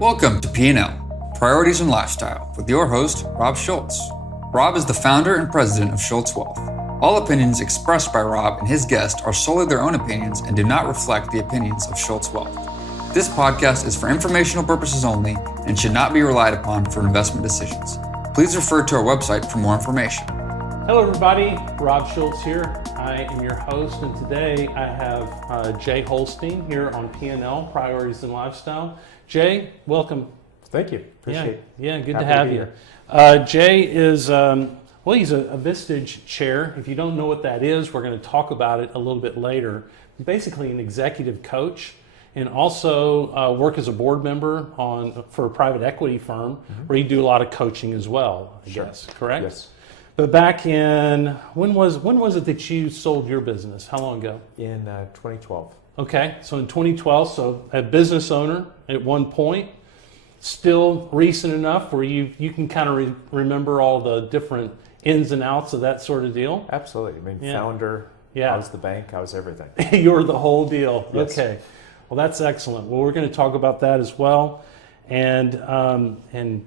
Welcome to P&L, Priorities and Lifestyle, with your host, Rob Schulz. Rob is the founder and president of Schulz Wealth. All opinions expressed by Rob and his guest are solely their own opinions and do not reflect the opinions of Schulz Wealth. This podcast is for informational purposes only and should not be relied upon for investment decisions. Please refer to our website for more information. Hello everybody, Rob Schulz here. I am your host, and today I have Jay Holstine here on P&L, Priorities and Lifestyle. Jay, welcome. Thank you. Appreciate it. Yeah, good to have you. Jay is, he's a Vistage chair. If you don't know what that is, we're going to talk about it a little bit later. He's basically an executive coach and also work as a board member for a private equity firm where you do a lot of coaching as well, I guess, correct? Yes. But back in, when was it that you sold your business? How long ago? In 2012. Okay, so in 2012, so a business owner at one point, still recent enough where you can kind of remember all the different ins and outs of that sort of deal? Absolutely. I mean, founder, I was the bank, I was everything. You're the whole deal. Yes. Okay, well that's excellent. Well, we're going to talk about that as well, and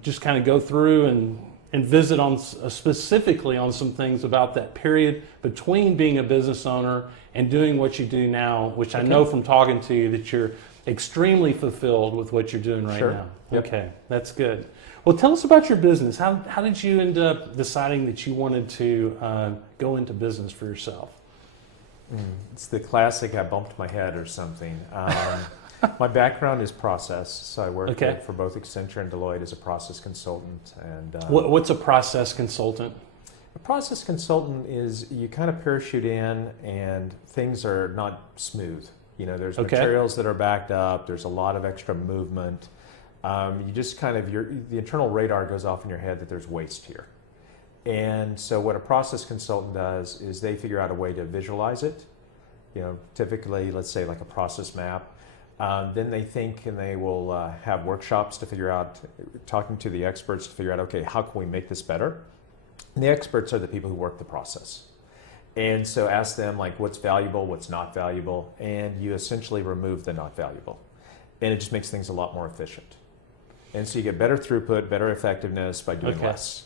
just kind of go through and visit on specifically on some things about that period between being a business owner and doing what you do now, which I know from talking to you that you're extremely fulfilled with what you're doing right now. Yep. Okay, that's good. Well, tell us about your business. How did you end up deciding that you wanted to go into business for yourself? It's the classic, I bumped my head or something. My background is process, so I worked for both Accenture and Deloitte as a process consultant. And what's a process consultant? A process consultant is you kind of parachute in and things are not smooth. You know, there's materials that are backed up, there's a lot of extra movement. You just kind of, the internal radar goes off in your head that there's waste here. And so what a process consultant does is they figure out a way to visualize it. You know, typically, let's say like a process map. Then they think and they will have workshops to figure out, talking to the experts to figure out, okay, how can we make this better? And the experts are the people who work the process. And so ask them like what's valuable, what's not valuable, and you essentially remove the not valuable. And it just makes things a lot more efficient. And so you get better throughput, better effectiveness by doing less.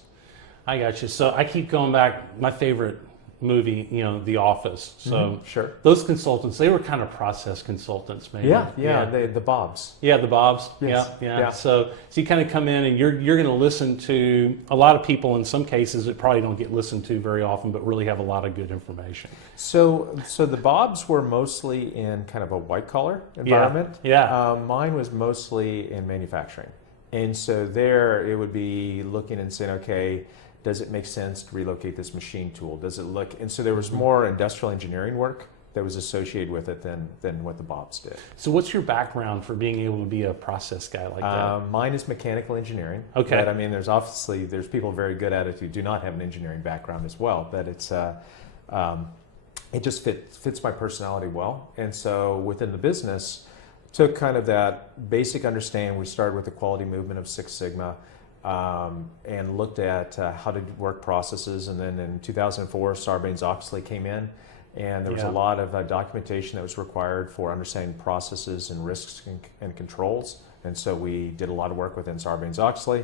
I got you. So I keep going back, my favorite movie, The Office. So those consultants, they were kind of process consultants, maybe. The Bobs. Yeah, the Bobs. Yes. Yeah. So you kind of come in and you're going to listen to a lot of people in some cases that probably don't get listened to very often, but really have a lot of good information. So the Bobs were mostly in kind of a white collar environment. Mine was mostly in manufacturing. And so there it would be looking and saying, okay, does it make sense to relocate this machine tool? Does it look, and so there was more industrial engineering work that was associated with it than what the Bobs did. So what's your background for being able to be a process guy like that? Mine is mechanical engineering. Okay. But I mean, there's people very good at it who do not have an engineering background as well, but it's, it just fits my personality well. And so within the business, took kind of that basic understanding. We started with the quality movement of Six Sigma, and looked at how to work processes. And then in 2004, Sarbanes-Oxley came in, and there was a lot of documentation that was required for understanding processes and risks and controls. And so we did a lot of work within Sarbanes-Oxley.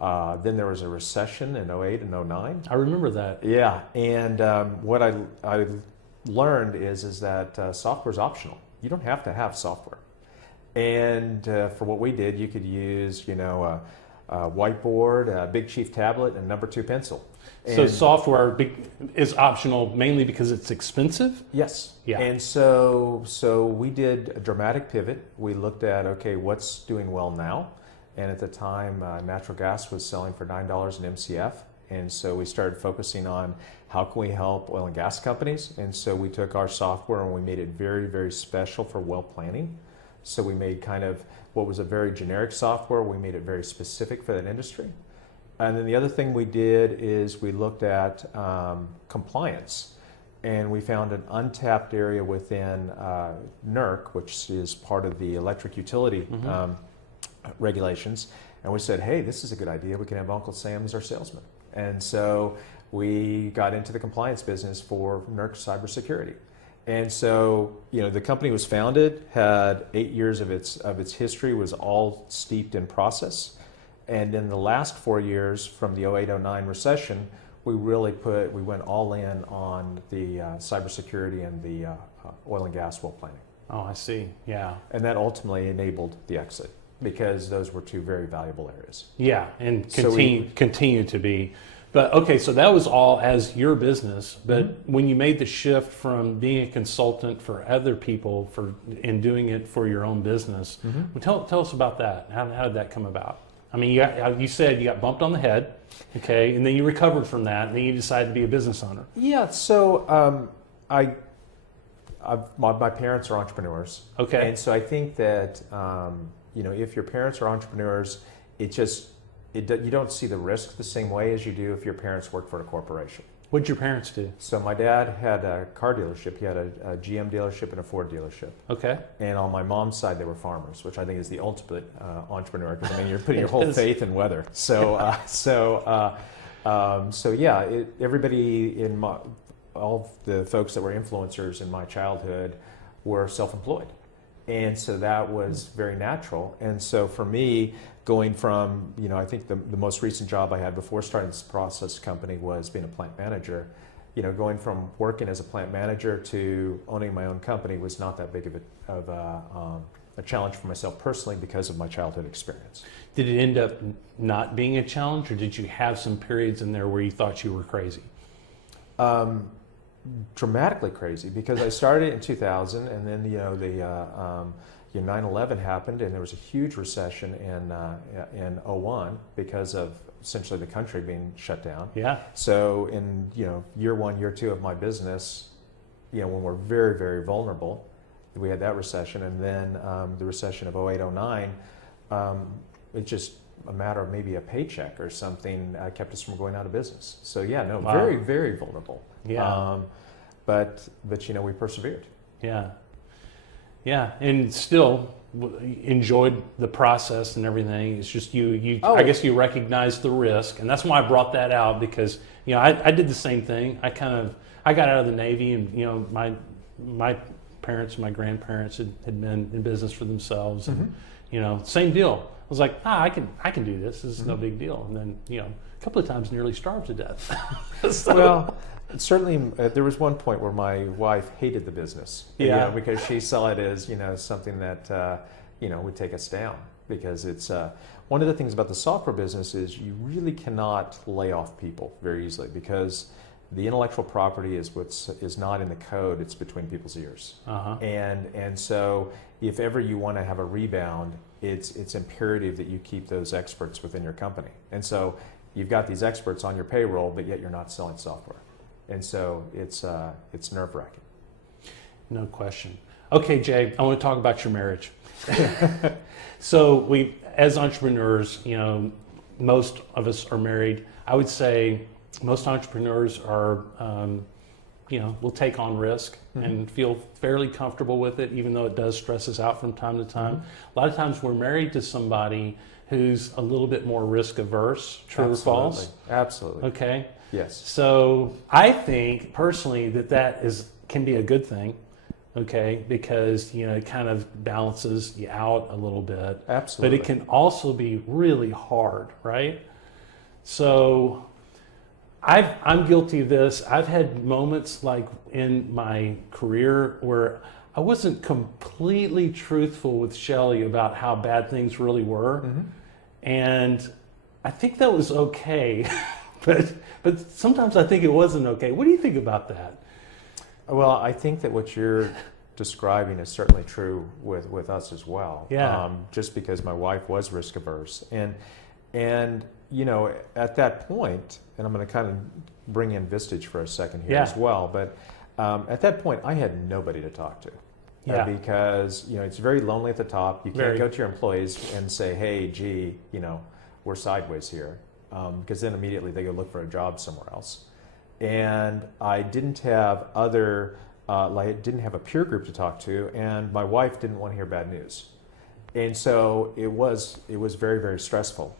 Then there was a recession in 08 and 09. I remember that. Yeah, and what I learned is that software is optional. You don't have to have software. And for what we did, you could use, a whiteboard, a Big Chief tablet, and number 2 pencil. So software is optional mainly because it's expensive? Yes. Yeah. And so we did a dramatic pivot. We looked at, okay, what's doing well now? And at the time, natural gas was selling for $9 an MCF. And so we started focusing on how can we help oil and gas companies. And so we took our software and we made it very, very special for well planning. So we made kind of what was a very generic software, we made it very specific for that industry. And then the other thing we did is we looked at compliance, and we found an untapped area within NERC, which is part of the electric utility regulations. And we said, hey, this is a good idea. We can have Uncle Sam as our salesman. And so we got into the compliance business for NERC cybersecurity. And so, the company was founded, had 8 years of its history, was all steeped in process. And in the last 4 years from the 08-09 recession, we went all in on the cybersecurity and the oil and gas well planning. Oh, I see. Yeah. And that ultimately enabled the exit because those were two very valuable areas. Yeah, and continue to be. But okay, so that was all as your business. But when you made the shift from being a consultant for other people and doing it for your own business, well, tell us about that. How did that come about? I mean, you said you got bumped on the head, okay, and then you recovered from that, and then you decided to be a business owner. Yeah. So my parents are entrepreneurs. Okay. And so I think that if your parents are entrepreneurs, you don't see the risk the same way as you do if your parents work for a corporation. What did your parents do? So my dad had a car dealership. He had a GM dealership and a Ford dealership. Okay. And on my mom's side, they were farmers, which I think is the ultimate entrepreneur because you're putting your whole faith in weather. Everybody all the folks that were influencers in my childhood were self-employed. And so that was very natural. And so for me, going from, I think the most recent job I had before starting this process company was being a plant manager. Going from working as a plant manager to owning my own company was not that big of a challenge for myself personally because of my childhood experience. Did it end up not being a challenge, or did you have some periods in there where you thought you were crazy? Dramatically crazy because I started in 2000 and then 9/11 happened and there was a huge recession in 01 because of essentially the country being shut down. Yeah. So in year 1, year 2 of my business, when we're very, very vulnerable, we had that recession, and then the recession of 08-09, it's just a matter of maybe a paycheck or something kept us from going out of business. So Wow. very, very vulnerable. Yeah. But we persevered. Yeah. Yeah, and still enjoyed the process and everything. It's just I guess you recognized the risk, and that's why I brought that out because I did the same thing. I got out of the Navy, and my parents, my grandparents had been in business for themselves, and same deal. I was like, I can do this. This is no big deal. And then a couple of times nearly starved to death. Well, certainly there was one point where my wife hated the business. Yeah. Because she saw it as something that would take us down. Because it's one of the things about the software business is you really cannot lay off people very easily because the intellectual property is not in the code; it's between people's ears. And so if ever you want to have a rebound, it's imperative that you keep those experts within your company. And so you've got these experts on your payroll, but yet you're not selling software. And so it's nerve-wracking. No question. Okay, Jay, I want to talk about your marriage. So as entrepreneurs, most of us are married. I would say most entrepreneurs are, will take on risk and feel fairly comfortable with it, even though it does stress us out from time to time. A lot of times we're married to somebody who's a little bit more risk averse. True or false? Absolutely. Okay. Yes. So I think personally that can be a good thing, okay, because it kind of balances you out a little bit. Absolutely. But it can also be really hard, right? So I'm guilty of this. I've had moments like in my career where I wasn't completely truthful with Shelley about how bad things really were, and I think that was okay. But sometimes I think it wasn't okay. What do you think about that? Well, I think that what you're describing is certainly true with us as well. Yeah. Just because my wife was risk averse, and at that point, and I'm going to kind of bring in Vistage for a second here as well. But at that point, I had nobody to talk to. Because it's very lonely at the top. You can't go to your employees and say, "Hey, gee, we're sideways here," because then immediately they go look for a job somewhere else. And I didn't have didn't have a peer group to talk to, and my wife didn't want to hear bad news, and so it was very, very stressful.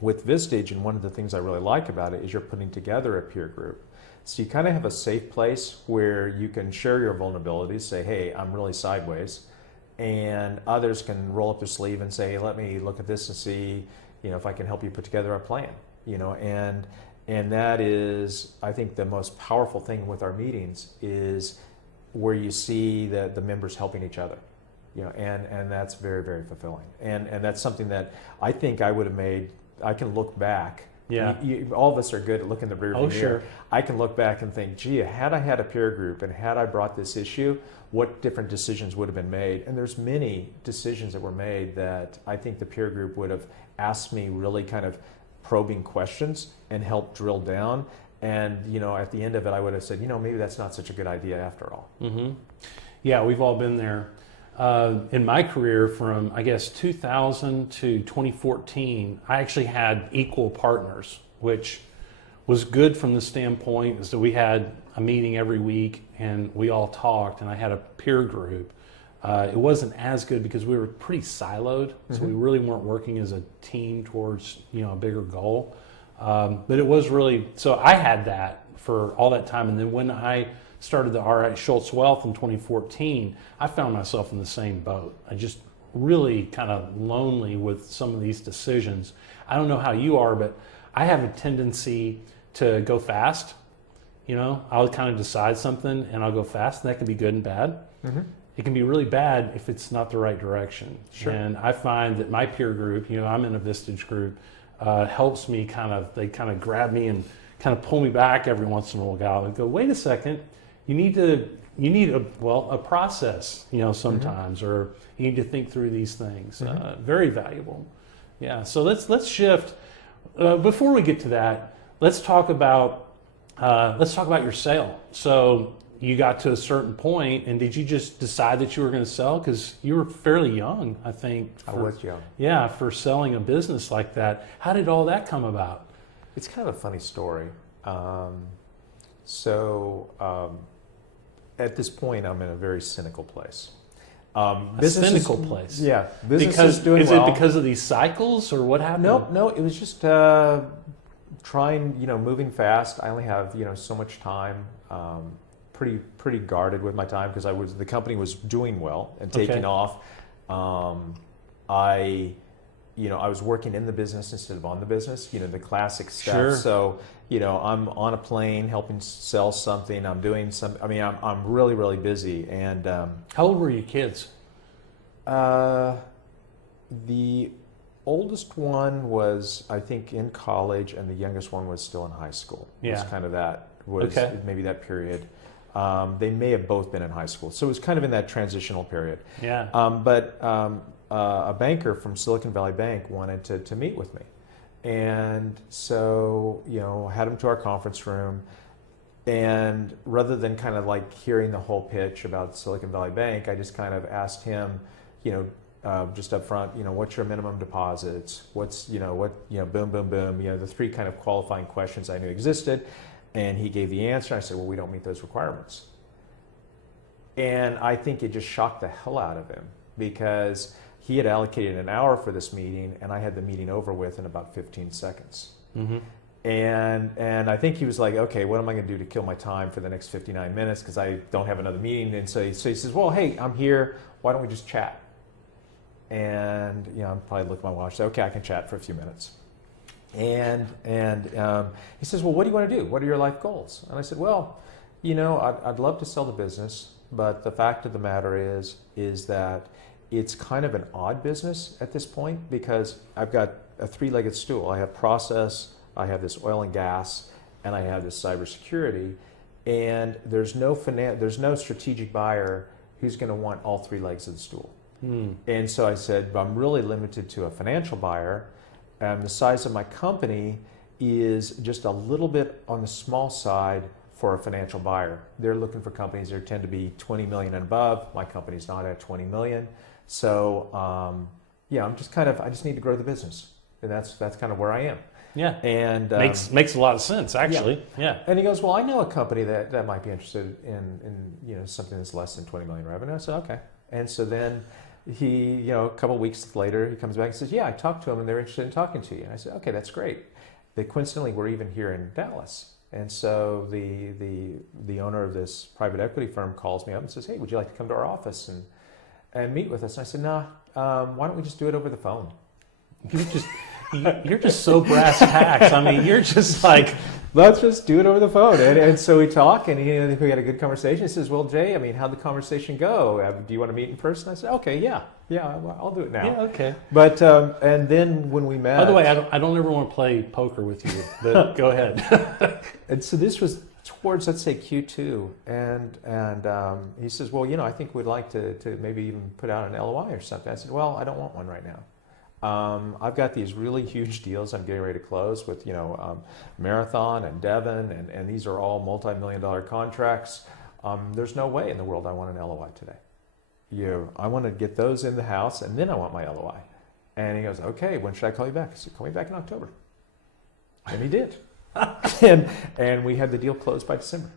With Vistage, and one of the things I really like about it is you're putting together a peer group. So you kind of have a safe place where you can share your vulnerabilities, say, hey, I'm really sideways. And others can roll up their sleeve and say, let me look at this and see, if I can help you put together a plan, and that is, I think, the most powerful thing with our meetings is where you see the members helping each other, and that's very, very fulfilling. And that's something that I think I would have made. I can look back. Yeah. All of us are good at looking in the rearview mirror. Sure. I can look back and think, gee, had I had a peer group and had I brought this issue, what different decisions would have been made? And there's many decisions that were made that I think the peer group would have asked me really kind of probing questions and helped drill down. And, at the end of it, I would have said, maybe that's not such a good idea after all. Mm-hmm. Yeah, we've all been there. In my career from, I guess, 2000 to 2014, I actually had equal partners, which was good from the standpoint is that we had a meeting every week and we all talked, and I had a peer group. It wasn't as good because we were pretty siloed, so we really weren't working as a team towards a bigger goal. But it was really, so I had that for all that time, and then when I started the RI Schulz Wealth in 2014, I found myself in the same boat. I just really kind of lonely with some of these decisions. I don't know how you are, but I have a tendency to go fast. I'll kind of decide something and I'll go fast, and that can be good and bad. Mm-hmm. It can be really bad if it's not the right direction. Sure. And I find that my peer group, I'm in a Vistage group, helps me they kind of grab me and kind of pull me back every once in a while and go, wait a second, you need a process, sometimes, or you need to think through these things. Very valuable. Yeah. So let's shift. Before we get to that, let's talk about your sale. So you got to a certain point, and did you just decide that you were going to sell? Because you were fairly young, I think. I was young. Yeah, for selling a business like that. How did all that come about? It's kind of a funny story. At this point, I'm in a very cynical place. Cynical place? Yeah. Business is doing well. Is it because of these cycles, or what happened? No, it was just trying, moving fast. I only have, so much time. Pretty guarded with my time because the company was doing well and taking off. I was working in the business instead of on the business, the classic stuff. Sure. So, I'm on a plane helping sell something. I'm doing I'm really, really busy. And how old were your kids? The oldest one was, I think, in college, and the youngest one was still in high school. Yeah. It was kind of maybe that period. They may have both been in high school. So it was kind of in that transitional period. Yeah. But a banker from Silicon Valley Bank wanted to meet with me. And so, had him to our conference room. And rather than kind of like hearing the whole pitch about Silicon Valley Bank, I just kind of asked him, just up front, what's your minimum deposits? What's, boom, boom, boom, the three kind of qualifying questions I knew existed. And he gave the answer. I said, well, we don't meet those requirements. And I think it just shocked the hell out of him because he had allocated an hour for this meeting, and I had the meeting over with in about 15 seconds. Mm-hmm. And I think he was like, okay, what am I going to do to kill my time for the next 59 minutes because I don't have another meeting? And so he says, well, hey, I'm here. Why don't we just chat? And I'm probably looking at my watch. Say, okay, I can chat for a few minutes. And he says, well, what do you want to do? What are your life goals? And I said, well, I'd love to sell the business, but the fact of the matter is that it's kind of an odd business at this point because I've got a three-legged stool. I have process, I have this oil and gas, and I have this cybersecurity. And there's no strategic buyer who's going to want all three legs of the stool. And so I said, I'm really limited to a financial buyer. The size of my company is just a little bit on the small side for a financial buyer. They're looking for companies that tend to be 20 million and above. My company's not at 20 million. So, I just need to grow the business. And that's kind of where I am. Yeah. And makes a lot of sense, actually. Yeah. And he goes, well, I know a company that might be interested in something that's less than 20 million revenue. I said, okay. And so then he, a couple of weeks later, he comes back and says, yeah, I talked to them and they're interested in talking to you. And I said, okay, that's great. They coincidentally were even here in Dallas. And so the owner of this private equity firm calls me up and says, "Hey, would you like to come to our office and meet with us?" And I said, "Nah, why don't we just do it over the phone?" You're just so brass tacks. I mean, you're just like, let's just do it over the phone. And so we talk, and we had a good conversation. He says, "Well, Jay, I mean, how'd the conversation go? Do you want to meet in person?" I said, "Okay, yeah, I'll do it now." yeah, okay. But and then when we met, By the way, I don't ever want to play poker with you, but go ahead. and so this was towards, let's say, Q2, and he says, "Well, I think we'd like to maybe even put out an LOI or something." I said, "Well, I don't want one right now. I've got these really huge deals I'm getting ready to close with, Marathon and Devon, and these are all multi-million-dollar contracts. There's no way in the world I want an LOI today. I want to get those in the house, and then I want my LOI." And he goes, "Okay, when should I call you back?" I said, "Call me back in October." And he did. and we had the deal closed by December.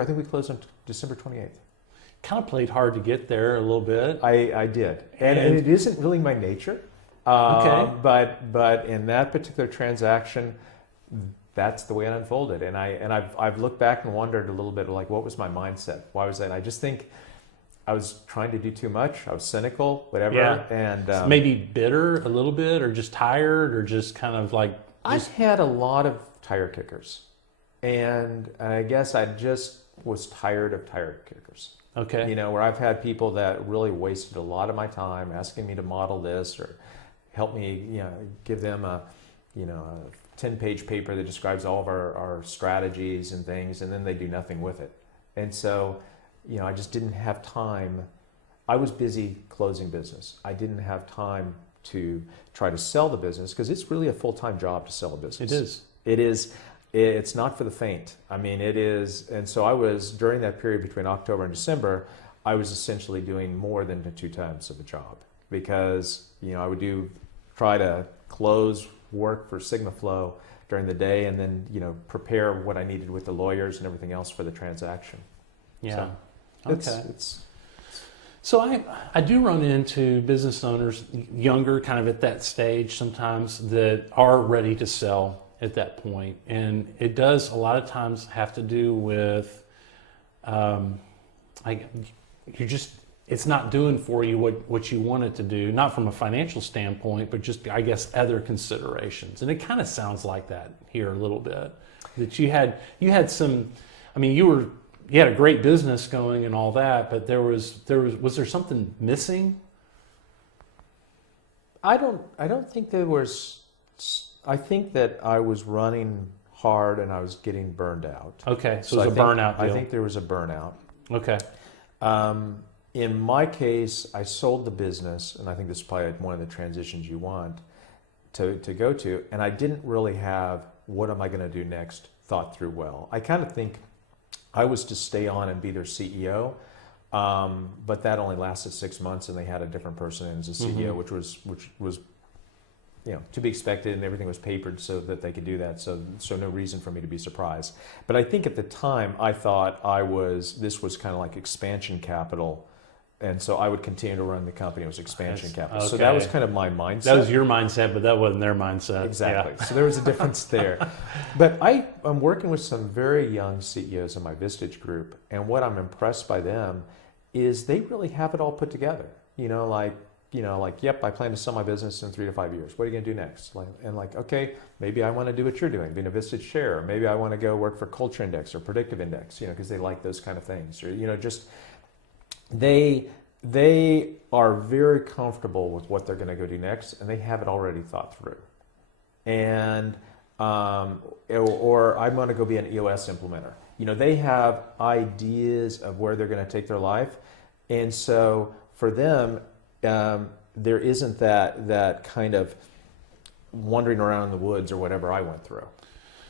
I think we closed on December 28th. Kind of played hard to get there a little bit. I did. And it isn't really my nature. Okay. But in that particular transaction, that's the way it unfolded. And I've looked back and wondered a little bit, like, what was my mindset? Why was that? And I just think I was trying to do too much. I was cynical, whatever. Yeah. And maybe bitter a little bit, or just tired, or just kind of like. I've had a lot of tire kickers, and I guess I just was tired of tire kickers. Okay. Where I've had people that really wasted a lot of my time asking me to model this or help me, give them a 10-page paper that describes all of our strategies and things, and then they do nothing with it. And so, I just didn't have time. I was busy closing business. I didn't have time to try to sell the business, because it's really a full-time job to sell a business. It is. It is. It's not for the faint. I mean, it is. And so I was, during that period between October and December, I was essentially doing more than the 2 times of a job, because, I would try to close work for Sigma Flow during the day, and then, prepare what I needed with the lawyers and everything else for the transaction. Yeah. So okay. So I do run into business owners, younger, kind of at that stage sometimes, that are ready to sell at that point. And it does a lot of times have to do with, it's not doing for you what you want it to do, not from a financial standpoint, but just, I guess, other considerations. And it kind of sounds like that here a little bit, that you had some, I mean, you had a great business going and all that, but was there something missing? I don't think there was. I think that I was running hard and I was getting burned out. Okay, so it was a burnout deal. I think there was a burnout. Okay. In my case, I sold the business, and I think this is probably one of the transitions you want to go to, and I didn't really have what am I going to do next thought through well. I kind of think I was to stay on and be their CEO, but that only lasted 6 months, and they had a different person as a CEO, which was to be expected, and everything was papered so that they could do that. So no reason for me to be surprised. But I think at the time I thought this was kind of like expansion capital, and so I would continue to run the company. It was expansion capital. Okay. So that was kind of my mindset. That was your mindset, but that wasn't their mindset. Exactly. Yeah. So there was a difference there. But I'm working with some very young CEOs in my Vistage group, and what I'm impressed by them is they really have it all put together. Yep, I plan to sell my business in 3 to 5 years. What are you going to do next? Okay, maybe I want to do what you're doing, being a Vistage chair. Or maybe I want to go work for Culture Index or Predictive Index, because they like those kind of things. Or, just they are very comfortable with what they're going to go do next, and they have it already thought through. And or I want to go be an EOS implementer. They have ideas of where they're going to take their life, and so for them, there isn't that kind of wandering around in the woods or whatever I went through,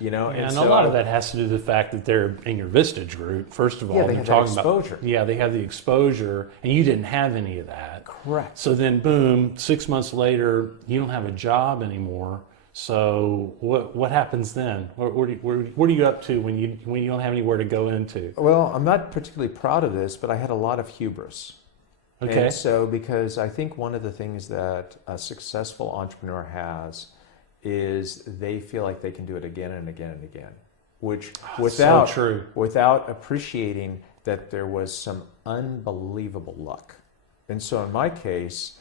And so a lot of that has to do with the fact that they're in your Vistage group. First of all, they have that exposure. They have the exposure, and you didn't have any of that. Correct. So then, boom, 6 months later, you don't have a job anymore. So what happens then? What are you up to when you don't have anywhere to go into? Well, I'm not particularly proud of this, but I had a lot of hubris. Okay. And so, because I think one of the things that a successful entrepreneur has is they feel like they can do it again and again and again. which so true. without appreciating that there was some unbelievable luck. And so in my case,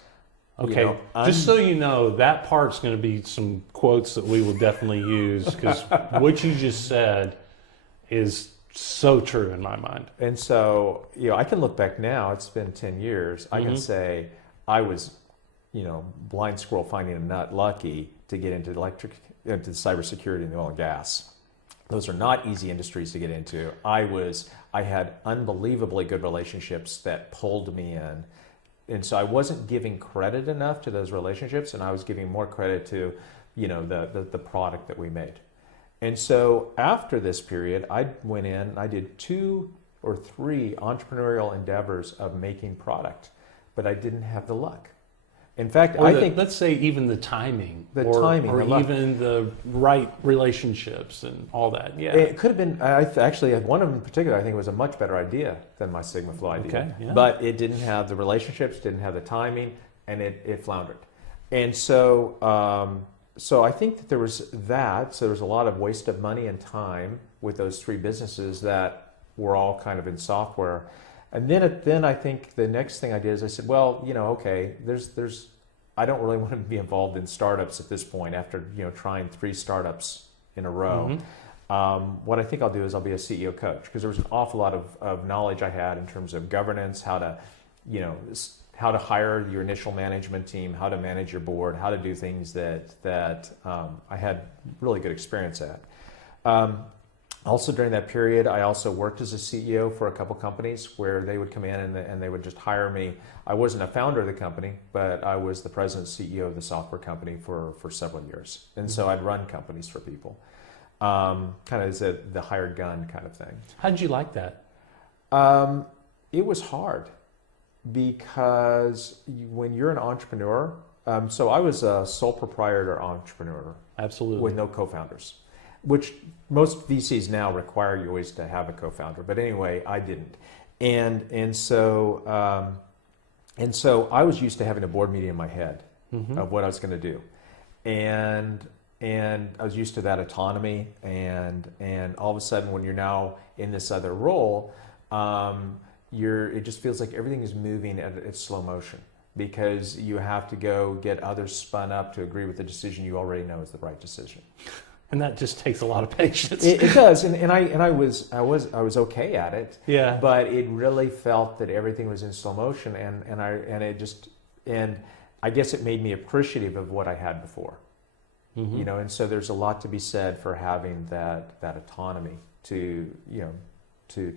okay, just so you know, that part's going to be some quotes that we will definitely use, because what you just said is so true in my mind. And so, I can look back now, it's been 10 years, I can say I was, blind squirrel finding a nut lucky to get into into cybersecurity and the oil and gas. Those are not easy industries to get into. I had unbelievably good relationships that pulled me in. And so I wasn't giving credit enough to those relationships, and I was giving more credit to, the product that we made. And so after this period, I went in and I did 2 or 3 entrepreneurial endeavors of making product, but I didn't have the luck. In fact, let's say even the timing, or even the right relationships and all that. Yeah, it could have been. Actually, one of them in particular, I think, was a much better idea than my Sigma Flow idea. Okay, yeah. But it didn't have the relationships, didn't have the timing, and it floundered. And so, so I think that there was that. So there was a lot of waste of money and time with those 3 businesses that were all kind of in software. And then I think the next thing I did is I said, well, okay, I don't really want to be involved in startups at this point after, trying 3 startups in a row. What I think I'll do is I'll be a CEO coach, because there was an awful lot of knowledge I had in terms of governance, how to hire your initial management team, how to manage your board, how to do things that I had really good experience at. Also during that period, I also worked as a CEO for a couple companies where they would come in and they would just hire me. I wasn't a founder of the company, but I was the president and CEO of the software company for several years. And so I'd run companies for people, kind of as the hired gun kind of thing. How did you like that? It was hard, because when you're an entrepreneur, so I was a sole proprietor entrepreneur. Absolutely. With no co-founders, which most VCs now require you always to have a co-founder. But anyway, I didn't. And so I was used to having a board meeting in my head of what I was going to do. And I was used to that autonomy. And all of a sudden, when you're now in this other role, it just feels like everything is moving at slow motion, because you have to go get others spun up to agree with the decision you already know is the right decision. And that just takes a lot of patience. It does, and I was okay at it. Yeah. But it really felt that everything was in slow motion, and I guess it made me appreciative of what I had before. And so there's a lot to be said for having that autonomy to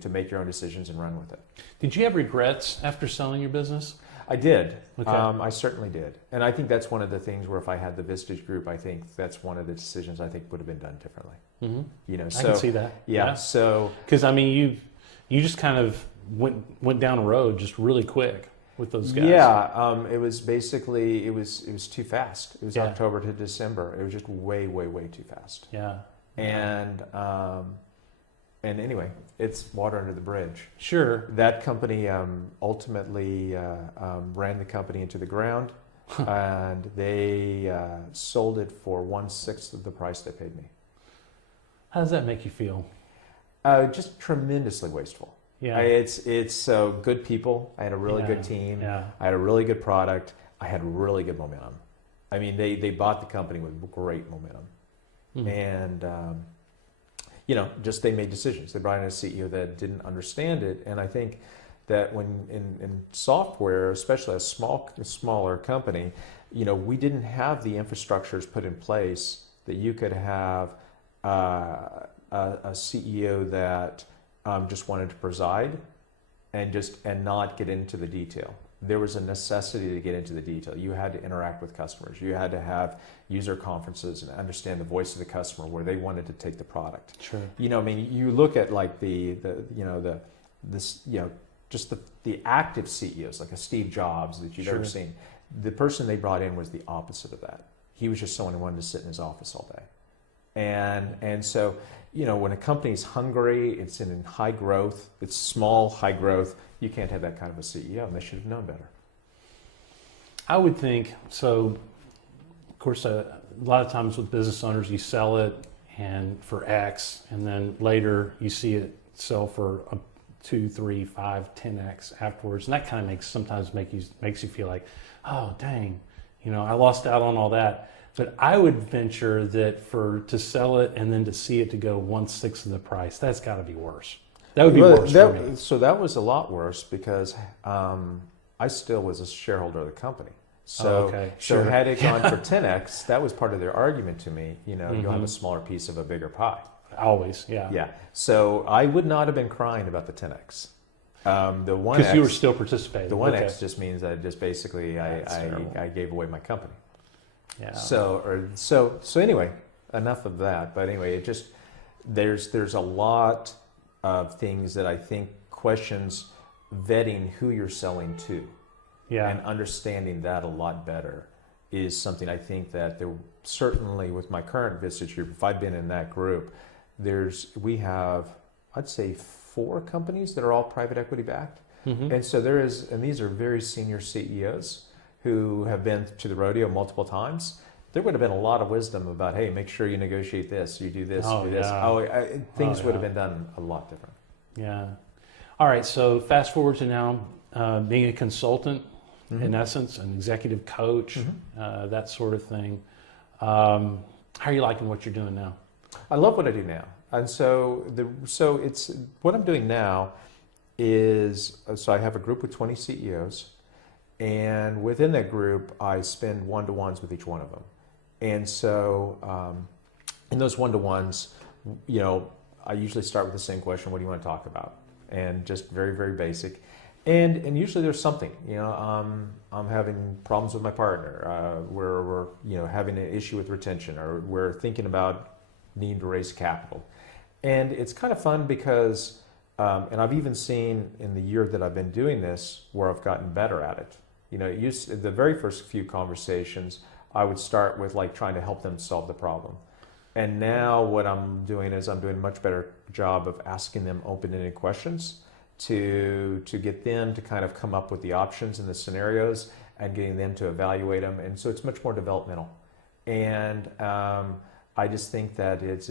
make your own decisions and run with it. Did you have regrets after selling your business? I did. Okay. I certainly did. And I think that's one of the things where if I had the Vistage group, I think that's one of the decisions I think would have been done differently. I can see that. Yeah. So, because I mean, you just kind of went down a road just really quick with those guys. Yeah. It was basically, it was too fast. It was October to December. It was just way, way, way too fast. Yeah. And anyway, it's water under the bridge. Sure. That company ultimately ran the company into the ground, and they sold it for 1/6 of the price they paid me. How does that make you feel? Just tremendously wasteful. Yeah. It's so good people. I had a really good team. Yeah. I had a really good product. I had really good momentum. I mean, they bought the company with great momentum, and just they made decisions. They brought in a CEO that didn't understand it, and I think that when in software, especially a smaller company, we didn't have the infrastructures put in place that you could have a CEO that just wanted to preside and not get into the detail. There was a necessity to get into the detail. You had to interact with customers. You had to have user conferences and understand the voice of the customer where they wanted to take the product. Sure. You look at like the active CEOs like a Steve Jobs that you've ever seen. The person they brought in was the opposite of that. He was just someone who wanted to sit in his office all day. And so, when a company's hungry, it's in high growth, it's small, high growth, you can't have that kind of a CEO, and they should have known better. I would think so. Of course, a lot of times with business owners, you sell it and for X, and then later you see it sell for a 2, 3, 5, 10x afterwards, and that kind of sometimes makes you feel like, oh dang, I lost out on all that. But I would venture that to sell it and then to see it to go 1/6 of the price, that's got to be worse. That would be worse for me. So that was a lot worse because I still was a shareholder of the company. So, so had it gone for 10x, that was part of their argument to me. You'll have a smaller piece of a bigger pie. Always, yeah. Yeah. So I would not have been crying about the 10x. The 1x, because you were still participating. The 1x just means that just basically I gave away my company. Yeah. So anyway, enough of that. But anyway, it just there's a lot of things that I think questions vetting who you're selling to. Yeah. And understanding that a lot better is something I think that there certainly with my current Vistage group, if I've been in that group, we have, I'd say 4 companies that are all private equity backed. Mm-hmm. And so and these are very senior CEOs who have been to the rodeo multiple times. There would have been a lot of wisdom about, hey, make sure you negotiate this, you do this, you do this. Things would have been done a lot different. Yeah. All right, so fast forward to now being a consultant, in essence, an executive coach, that sort of thing. How are you liking what you're doing now? I love what I do now. And so it's what I'm doing now is, so I have a group with 20 CEOs, and within that group, I spend one-to-ones with each one of them. And so in those one-to-ones, I usually start with the same question: what do you want to talk about? And just very, very basic. And usually there's something, I'm having problems with my partner, we're having an issue with retention, or we're thinking about needing to raise capital. And it's kind of fun because, and I've even seen in the year that I've been doing this where I've gotten better at it. The very first few conversations, I would start with trying to help them solve the problem. And now what I'm doing is I'm doing a much better job of asking them open-ended questions to get them to kind of come up with the options and the scenarios and getting them to evaluate them. And so it's much more developmental. And I just think that it's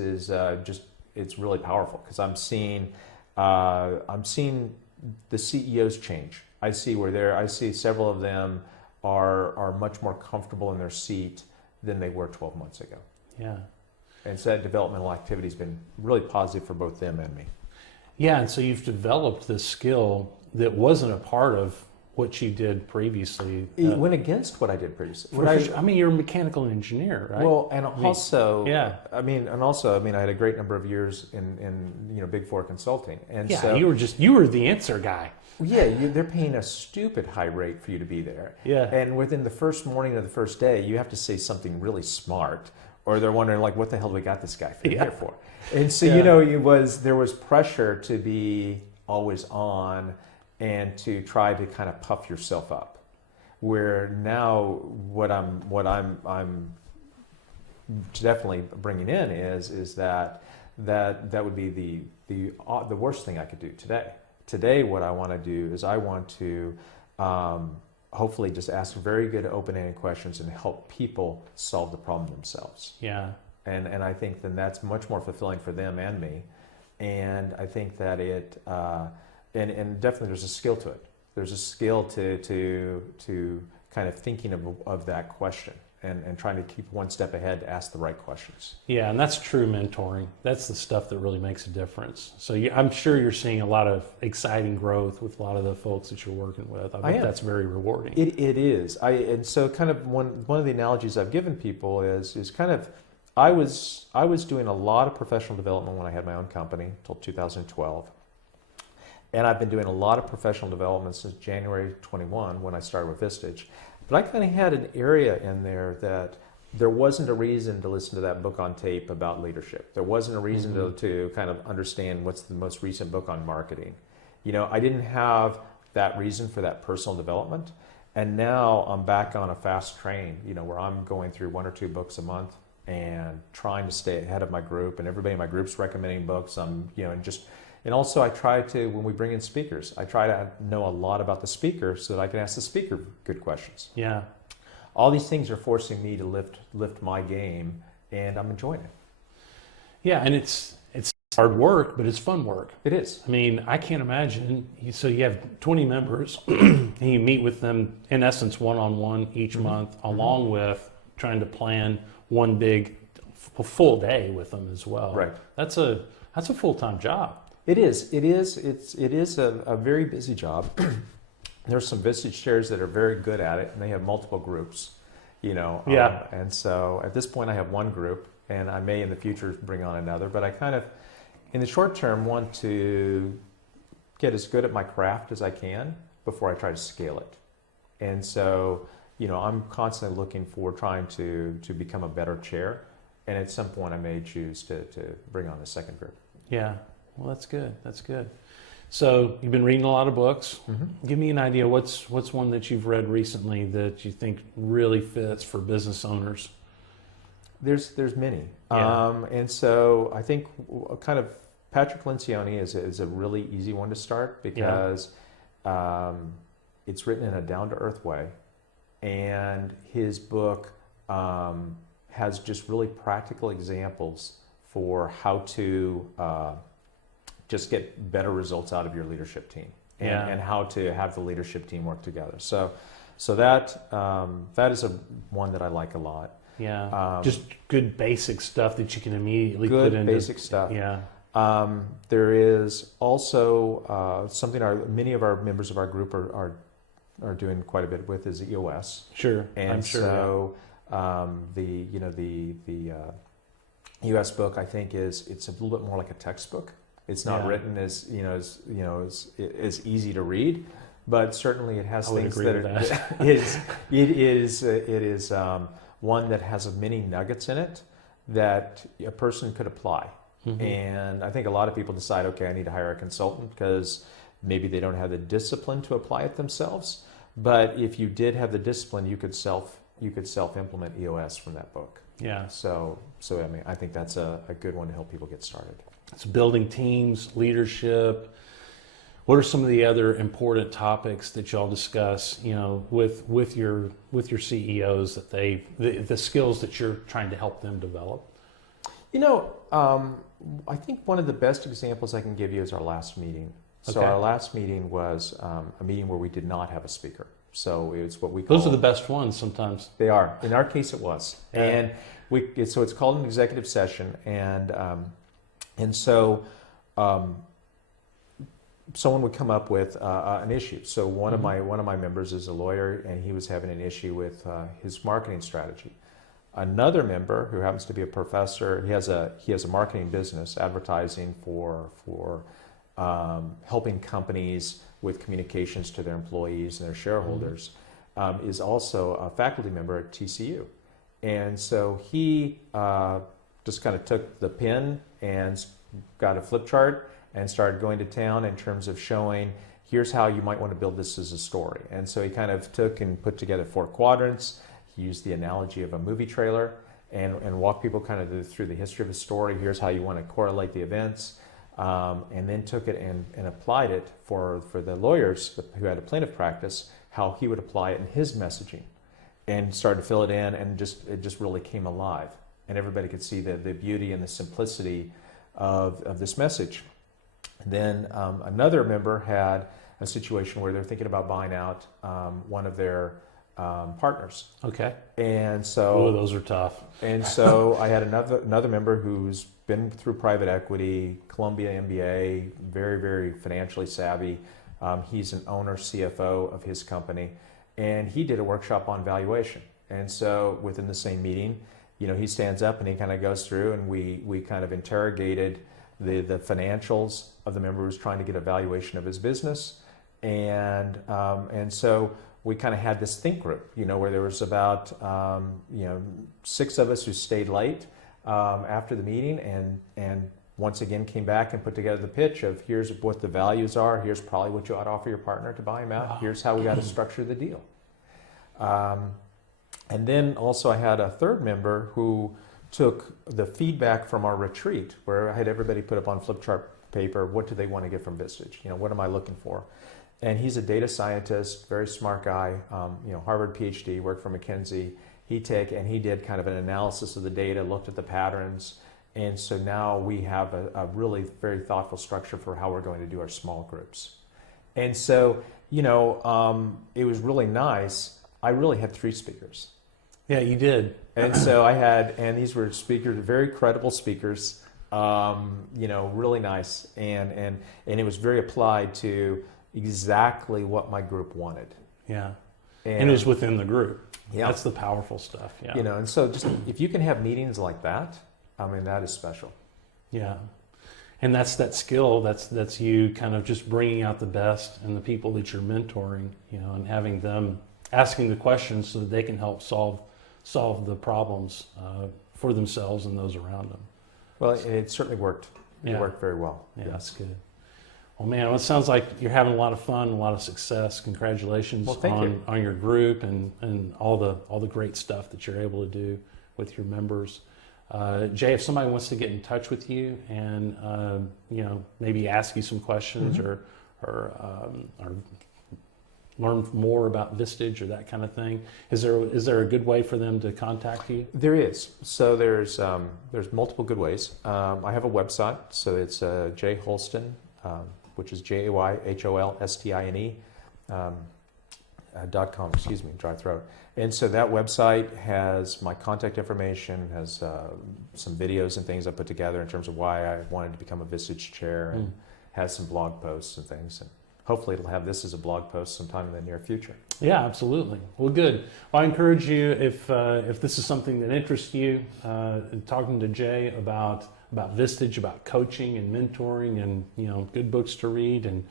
really powerful because I'm seeing the CEOs change. I see several of them are much more comfortable in their seat than they were 12 months ago. Yeah. And so that developmental activity has been really positive for both them and me. Yeah, and so you've developed this skill that wasn't a part of what you did previously. It went against what I did previously. You're a mechanical engineer, right? Well, and also, I had a great number of years in Big Four consulting, and so you were the answer guy. Yeah, they're paying a stupid high rate for you to be there. Yeah, and within the first morning of the first day, you have to say something really smart, or they're wondering what the hell do we got this guy here for? And so there was pressure to be always on and to try to kind of puff yourself up. Where now what I'm definitely bringing in is that would be the worst thing I could do today. Today, what I want to do is I want to hopefully just ask very good open-ended questions and help people solve the problem themselves. Yeah. And I think then that's much more fulfilling for them and me. And I think that it, and definitely there's a skill to it. There's a skill to kind of thinking of that question and trying to keep one step ahead to ask the right questions. Yeah, and that's true mentoring. That's the stuff that really makes a difference. So I'm sure you're seeing a lot of exciting growth with a lot of the folks that you're working with. I think that's very rewarding. It is. And so kind of one of the analogies I've given people is kind of, I was doing a lot of professional development when I had my own company until 2012. And I've been doing a lot of professional development since January 21 when I started with Vistage. But I kind of had an area in there that there wasn't a reason to listen to that book on tape about leadership. There wasn't a reason to kind of understand what's the most recent book on marketing. I didn't have that reason for that personal development. And now I'm back on a fast train, where I'm going through 1 or 2 books a month and trying to stay ahead of my group, and everybody in my group's recommending books. And also I try to, when we bring in speakers, I try to know a lot about the speaker so that I can ask the speaker good questions. Yeah. All these things are forcing me to lift my game, and I'm enjoying it. Yeah, and it's hard work, but it's fun work. It is. I mean, I can't imagine. So you have 20 members, and you meet with them in essence one-on-one each month, along with trying to plan one big full day with them as well. Right. That's a full-time job. It is. It is a very busy job. There's some Vistage chairs that are very good at it, and they have multiple groups. Yeah. And so at this point, I have one group, and I may in the future bring on another. But I kind of, in the short term, want to get as good at my craft as I can before I try to scale it. And so, I'm constantly looking for trying to become a better chair. And at some point, I may choose to bring on a second group. Yeah. Well, that's good. That's good. So you've been reading a lot of books. Mm-hmm. Give me an idea. What's one that you've read recently that you think really fits for business owners? There's many. Yeah. And so I think kind of Patrick Lencioni is a really easy one to start because it's written in a down-to-earth way. And his book has just really practical examples for how to just get better results out of your leadership team and how to have the leadership team work together. So that is one that I like a lot. Yeah, just good basic stuff that you can immediately put into. Good basic stuff. Yeah. There is also something many of our members of our group are doing quite a bit with is EOS. Sure, and I'm sure. So the EOS book I think it's a little bit more like a textbook. It's not written as easy to read, but certainly it has things that it is one that has many nuggets in it that a person could apply. Mm-hmm. And I think a lot of people decide, okay, I need to hire a consultant because maybe they don't have the discipline to apply it themselves. But if you did have the discipline, you could self-implement EOS from that book. Yeah. So I mean, I think that's a good one to help people get started. It's building teams, leadership. What are some of the other important topics that y'all discuss, with your CEOs that the skills that you're trying to help them develop? I think one of the best examples I can give you is our last meeting. So Okay. our last meeting was a meeting where we did not have a speaker. So it's what we call... Those are the best ones sometimes. They are. In our case, it was. Yeah. And so it's called an executive session. And so someone would come up with an issue. So one of my members is a lawyer, and he was having an issue with his marketing strategy. Another member who happens to be a professor, he has a marketing business, advertising for helping companies with communications to their employees and their shareholders, is also a faculty member at TCU. And so he just kind of took the pen and got a flip chart and started going to town in terms of showing, here's how you might want to build this as a story. And so he kind of took and put together 4 quadrants. He used the analogy of a movie trailer and walked people kind of through the history of a story. Here's how you want to correlate the events. And then took it and applied it for the lawyers who had a plaintiff practice, how he would apply it in his messaging, and started to fill it in, and it just really came alive. And everybody could see the beauty and the simplicity of this message. And then another member had a situation where they're thinking about buying out one of their partners. Okay. And so those are tough. And so I had another member who's been through private equity, Columbia MBA, very, very financially savvy. He's an owner, CFO of his company, and he did a workshop on valuation. And so within the same meeting, he stands up and he kind of goes through, and we kind of interrogated the financials of the member who was trying to get a valuation of his business. And so we kind of had this think group, where there was about 6 of us who stayed late after the meeting, and once again came back and put together the pitch of, here's what the values are, here's probably what you ought to offer your partner to buy him out, here's how we got to structure the deal. And then also I had a third member who took the feedback from our retreat, where I had everybody put up on flip chart paper, what do they want to get from Vistage? What am I looking for? And he's a data scientist, very smart guy, Harvard PhD, worked for McKinsey. He did kind of an analysis of the data, looked at the patterns, And so now we have a really very thoughtful structure for how we're going to do our small groups. And so, it was really nice. I really had 3 speakers. Yeah, you did. And so and these were speakers, very credible speakers, really nice. And it was very applied to exactly what my group wanted. Yeah. And it was within the group. Yeah. That's the powerful stuff. Yeah. And so just if you can have meetings like that, that is special. Yeah. And that's that skill. That's you kind of just bringing out the best in the people that you're mentoring, and having them asking the questions so that they can help solve the problems for themselves and those around them. Well, it certainly worked. It Yeah. worked very well. Yeah, Yes. that's good. Well, man, it sounds like you're having a lot of fun, a lot of success. Congratulations on your group and all the great stuff that you're able to do with your members. Jay, if somebody wants to get in touch with you and maybe ask you some questions or learn more about Vistage or that kind of thing, is there a good way for them to contact you? There is. So there's multiple good ways. I have a website, so it's Jay Holstine, which is JayHolstine .com. Excuse me, dry throat. And so that website has my contact information, has some videos and things I put together in terms of why I wanted to become a Vistage chair, and has some blog posts and things. And hopefully it'll have this as a blog post sometime in the near future. Yeah, absolutely. Well, good. Well, I encourage you, if this is something that interests you, talking to Jay about Vistage, about coaching and mentoring, and good books to read, and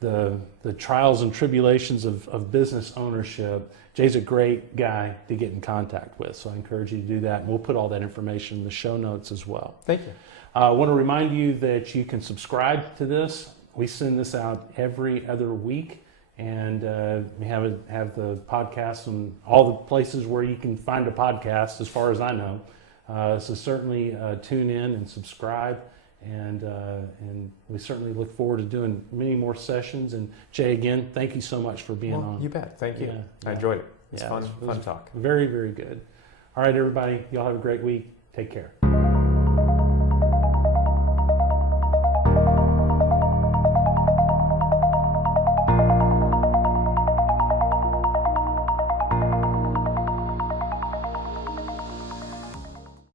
the trials and tribulations of business ownership. Jay's a great guy to get in contact with, so I encourage you to do that. And we'll put all that information in the show notes as well. Thank you. I want to remind you that you can subscribe to this. We send this out every other week, and we have the podcast in all the places where you can find a podcast, as far as I know. So certainly tune in and subscribe, and we certainly look forward to doing many more sessions. And Jay, again, thank you so much for being on. You bet. Thank you. Yeah, I enjoyed it. It's fun talk. Very, very good. All right, everybody, y'all have a great week. Take care.